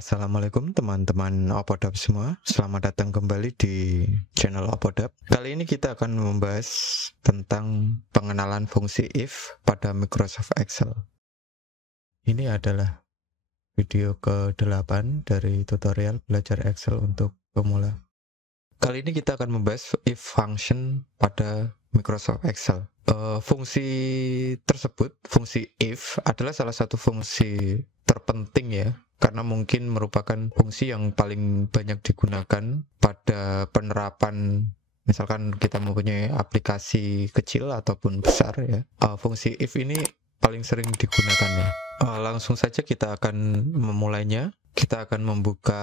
Assalamualaikum teman-teman Opodap semua. Selamat datang kembali di channel Opodap. Kali ini kita akan membahas tentang pengenalan fungsi if pada Microsoft Excel. Ini adalah video ke-8 dari tutorial belajar Excel untuk pemula. Kali ini kita akan membahas if function pada Microsoft Excel. Fungsi tersebut, fungsi if, adalah salah satu fungsi terpenting ya, karena mungkin merupakan fungsi yang paling banyak digunakan pada penerapan, misalkan kita mempunyai aplikasi kecil ataupun besar ya. Fungsi if ini paling sering digunakan ya. Langsung saja kita akan memulainya. Kita akan membuka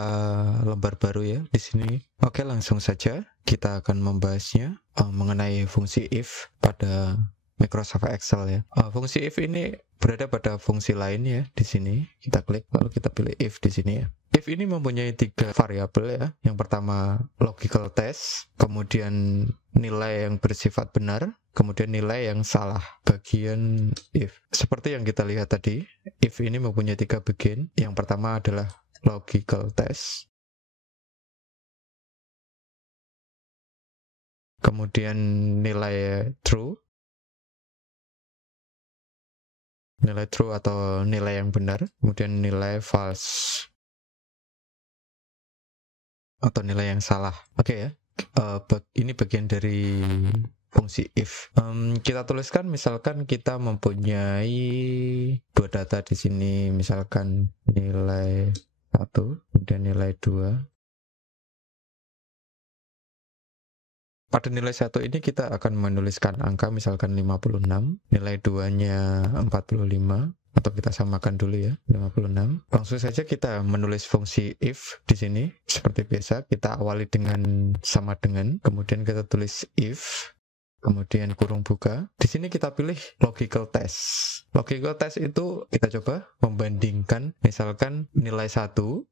lembar baru ya di sini. Oke, langsung saja kita akan membahasnya mengenai fungsi if pada Microsoft Excel ya. Fungsi if ini berada pada fungsi lain ya di sini. Kita klik lalu kita pilih if di sini ya. If ini mempunyai 3 variabel ya. Yang pertama logical test, kemudian nilai yang bersifat benar, kemudian nilai yang salah. Bagian if seperti yang kita lihat tadi, if ini mempunyai 3 bagian. Yang pertama adalah logical test, kemudian nilai true atau nilai yang benar, kemudian nilai false atau nilai yang salah. Oke ya, ini bagian dari fungsi if. Kita tuliskan, misalkan kita mempunyai 2 data di sini, misalkan nilai 1 kemudian nilai 2. Pada nilai 1 ini kita akan menuliskan angka misalkan 56, nilai 2-nya 45, atau kita samakan dulu ya, 56. Langsung saja kita menulis fungsi if di sini. Seperti biasa, kita awali dengan sama dengan, kemudian kita tulis if, kemudian kurung buka. Di sini kita pilih logical test. Logical test itu kita coba membandingkan, misalkan nilai 56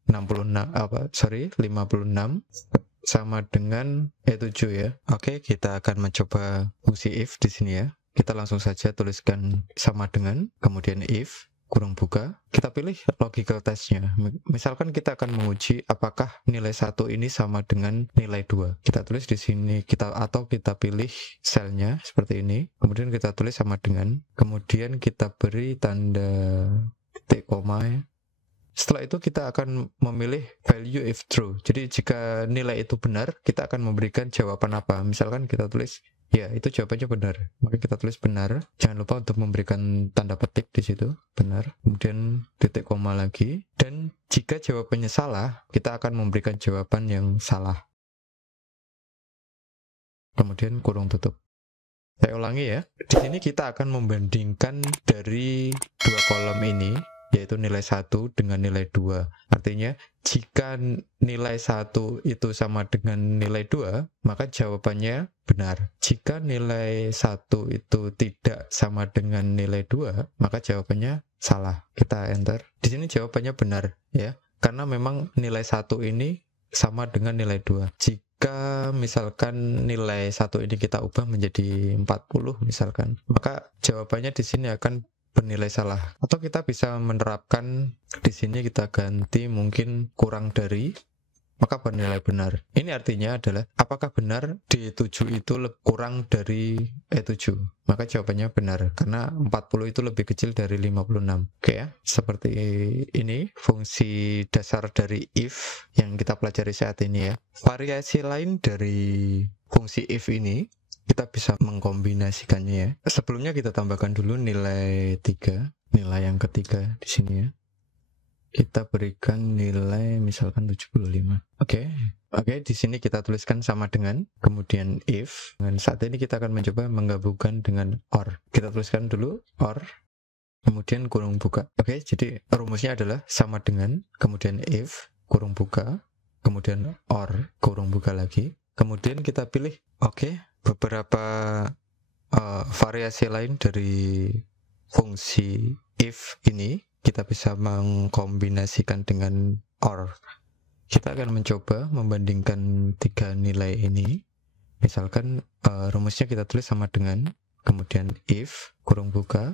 sama dengan 7 ya. Oke, kita akan mencoba fungsi if di sini ya. Kita langsung saja tuliskan sama dengan, kemudian if, kurung buka. Kita pilih logical testnya. Misalkan kita akan menguji apakah nilai 1 ini sama dengan nilai 2. Kita tulis di sini, atau kita pilih selnya seperti ini. Kemudian kita tulis sama dengan. Kemudian kita beri tanda titik koma ya. Setelah itu kita akan memilih value if true. Jadi jika nilai itu benar, kita akan memberikan jawaban apa. Misalkan kita tulis, ya itu jawabannya benar. Maka kita tulis benar. Jangan lupa untuk memberikan tanda petik di situ, benar. Kemudian titik koma lagi. Dan jika jawabannya salah, kita akan memberikan jawaban yang salah. Kemudian kurung tutup. Saya ulangi ya. Di sini kita akan membandingkan dari 2 kolom ini, yaitu nilai 1 dengan nilai 2. Artinya, jika nilai 1 itu sama dengan nilai 2, maka jawabannya benar. Jika nilai 1 itu tidak sama dengan nilai 2, maka jawabannya salah. Kita enter. Di sini jawabannya benar ya, karena memang nilai 1 ini sama dengan nilai 2. Jika misalkan nilai 1 ini kita ubah menjadi 40 misalkan, maka jawabannya di sini akan bernilai salah. Atau kita bisa menerapkan di sini, kita ganti mungkin kurang dari, maka bernilai benar. Ini artinya adalah apakah benar D7 itu kurang dari E7, maka jawabannya benar karena 40 itu lebih kecil dari 56. Oke ya, seperti ini fungsi dasar dari if yang kita pelajari saat ini ya. Variasi lain dari fungsi if ini kita bisa mengkombinasikannya ya. Sebelumnya kita tambahkan dulu nilai 3, nilai yang ketiga di sini ya. Kita berikan nilai misalkan 75. Oke, di sini kita tuliskan sama dengan, kemudian if. Dan saat ini kita akan mencoba menggabungkan dengan or. Kita tuliskan dulu or, kemudian kurung buka. Oke, jadi rumusnya adalah sama dengan, kemudian if, kurung buka, kemudian or, kurung buka lagi. Kemudian kita pilih beberapa variasi lain dari fungsi if ini kita bisa mengkombinasikan dengan or. Kita akan mencoba membandingkan 3 nilai ini. Misalkan rumusnya kita tulis sama dengan, kemudian if, kurung buka,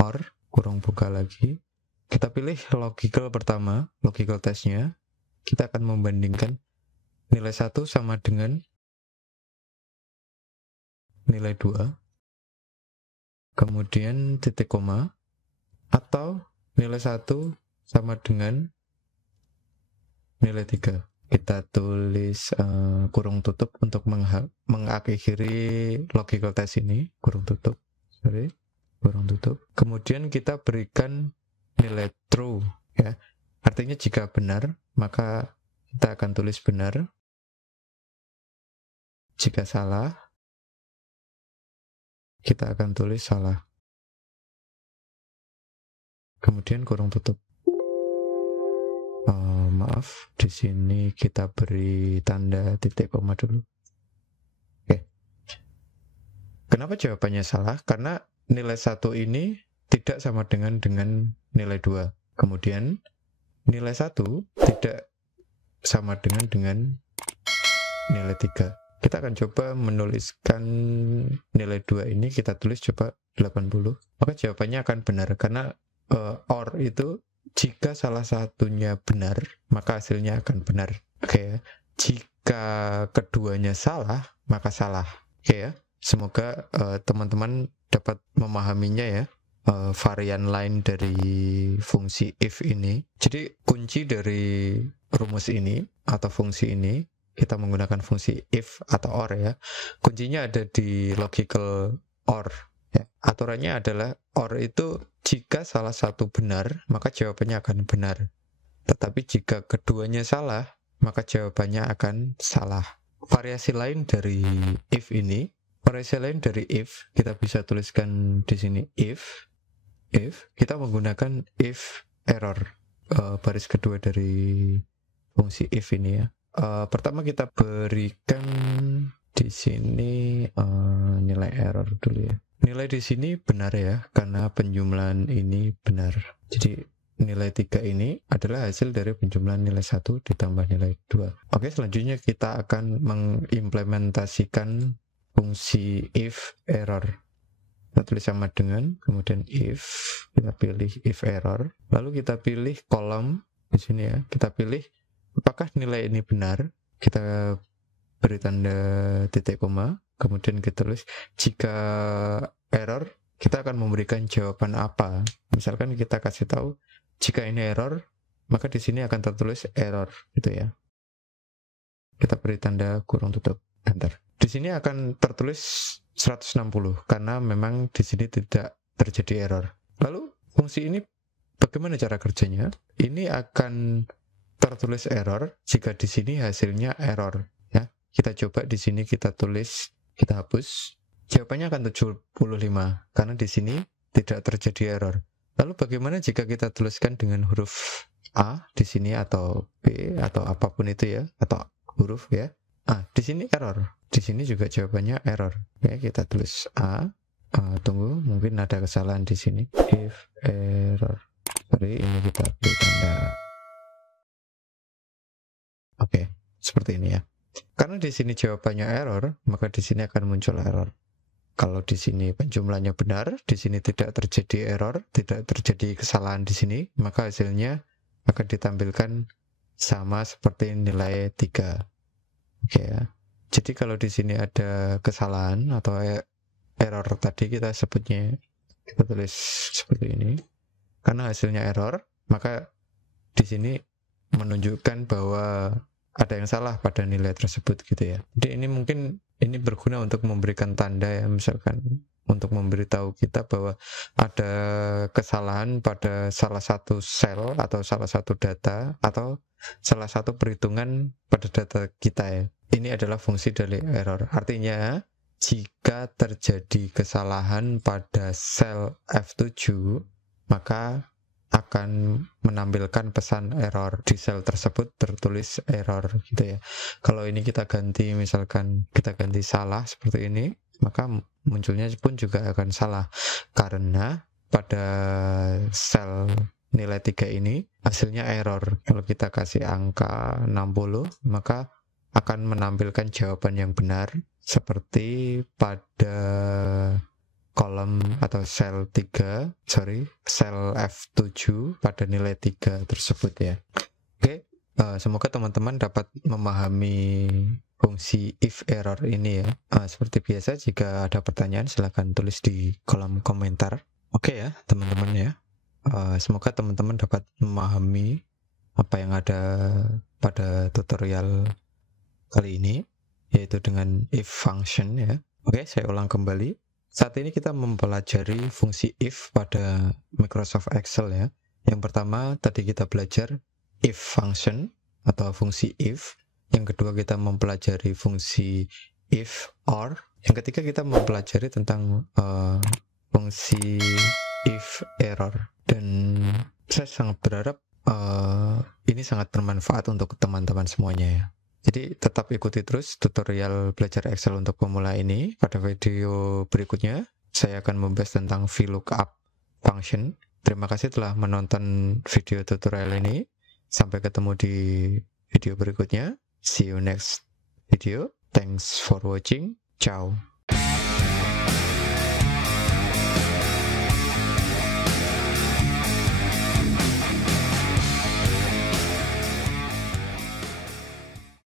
or, kurung buka lagi, kita pilih logical pertama, logical testnya. Kita akan membandingkan nilai 1 sama dengan nilai 2, kemudian titik koma, atau nilai 1 sama dengan nilai 3. Kita tulis kurung tutup untuk mengakhiri logical test ini, kurung tutup. Kemudian kita berikan nilai true, ya. Artinya jika benar, maka kita akan tulis benar. Jika salah, kita akan tulis salah. Kemudian kurung tutup. Maaf, di sini kita beri tanda titik koma dulu. Oke. Kenapa jawabannya salah? Karena nilai 1 ini tidak sama dengan nilai 2. Kemudian nilai 1 tidak sama dengan nilai 3. Kita akan coba menuliskan nilai 2 ini, kita tulis coba 80. Maka jawabannya akan benar, karena OR itu jika salah satunya benar, maka hasilnya akan benar. Oke ya. Jika keduanya salah, maka salah. Oke ya. Semoga teman-teman dapat memahaminya ya. Varian lain dari fungsi if ini. Jadi kunci dari rumus ini atau fungsi ini, kita menggunakan fungsi if atau or ya. Kuncinya ada di logical or ya. Aturannya adalah or itu jika salah satu benar, maka jawabannya akan benar. Tetapi jika keduanya salah, maka jawabannya akan salah. Variasi lain dari if ini, kita bisa tuliskan di sini if kita menggunakan if error, baris kedua dari fungsi if ini ya. Pertama kita berikan di sini nilai error dulu ya. Nilai di sini benar ya, karena penjumlahan ini benar. Jadi nilai 3 ini adalah hasil dari penjumlahan nilai 1 ditambah nilai 2. Oke, selanjutnya kita akan mengimplementasikan fungsi if error. Kita tulis sama dengan, kemudian if, kita pilih if error, lalu kita pilih kolom di sini ya. Kita pilih apakah nilai ini benar, kita beri tanda titik koma, kemudian kita tulis jika error, kita akan memberikan jawaban apa. Misalkan kita kasih tahu jika ini error, maka di sini akan tertulis error gitu ya. Kita beri tanda kurung tutup, enter. Di sini akan tertulis 160 karena memang di sini tidak terjadi error. Lalu fungsi ini bagaimana cara kerjanya? Ini akan tertulis error jika di sini hasilnya error ya. Kita coba di sini kita tulis, kita hapus. Jawabannya akan 75 karena di sini tidak terjadi error. Lalu bagaimana jika kita tuliskan dengan huruf A di sini atau B atau apapun itu ya, atau huruf ya. Di sini error. Di sini juga jawabannya error. Ya, kita tulis A. Tunggu, mungkin ada kesalahan di sini. If error. Sorry, ini kita beri tanda. Oke, seperti ini ya. Karena di sini jawabannya error, maka di sini akan muncul error. Kalau di sini penjumlahnya benar, di sini tidak terjadi error, tidak terjadi kesalahan di sini, maka hasilnya akan ditampilkan sama seperti nilai 3. Oke ya. Jadi kalau di sini ada kesalahan atau error tadi kita sebutnya, kita tulis seperti ini. Karena hasilnya error, maka di sini menunjukkan bahwa ada yang salah pada nilai tersebut gitu ya. Jadi ini mungkin ini berguna untuk memberikan tanda ya, misalkan untuk memberitahu kita bahwa ada kesalahan pada salah satu sel atau salah satu data atau salah satu perhitungan pada data kita ya. Ini adalah fungsi dari error. Artinya jika terjadi kesalahan pada sel F7, maka akan menampilkan pesan error di sel tersebut, tertulis error gitu ya. Kalau ini kita ganti, misalkan kita ganti salah seperti ini, maka munculnya pun juga akan salah karena pada sel nilai 3 ini hasilnya error. Kalau kita kasih angka 60, maka akan menampilkan jawaban yang benar seperti pada kolom atau sel F7 pada nilai 3 tersebut ya. Oke, semoga teman-teman dapat memahami fungsi if error ini ya. Seperti biasa, jika ada pertanyaan silahkan tulis di kolom komentar. Oke ya teman-teman ya, semoga teman-teman dapat memahami apa yang ada pada tutorial kali ini, yaitu dengan if function ya. Oke, saya ulang kembali. Saat ini kita mempelajari fungsi if pada Microsoft Excel ya. Yang pertama tadi kita belajar if function atau fungsi if. Yang kedua kita mempelajari fungsi if or. Yang ketiga kita mempelajari tentang fungsi if error. Dan saya sangat berharap ini sangat bermanfaat untuk teman-teman semuanya ya. Jadi tetap ikuti terus tutorial belajar Excel untuk pemula ini. Pada video berikutnya saya akan membahas tentang VLOOKUP function. Terima kasih telah menonton video tutorial ini. Sampai ketemu di video berikutnya. See you next video. Thanks for watching. Ciao.